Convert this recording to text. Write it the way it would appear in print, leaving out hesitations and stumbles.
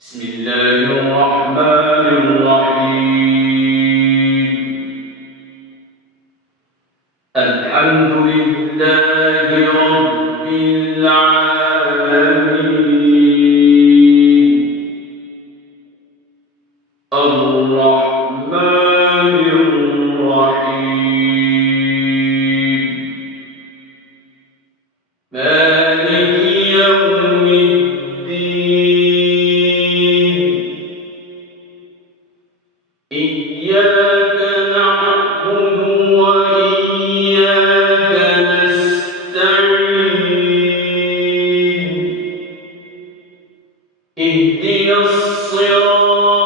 بسم الله الرحمن الرحيم. الحمد لله رب العالمين. الرحمن الرحيم. مالك يوم الدين. إياك نعبد وإياك نستعين. اهدنا الصراط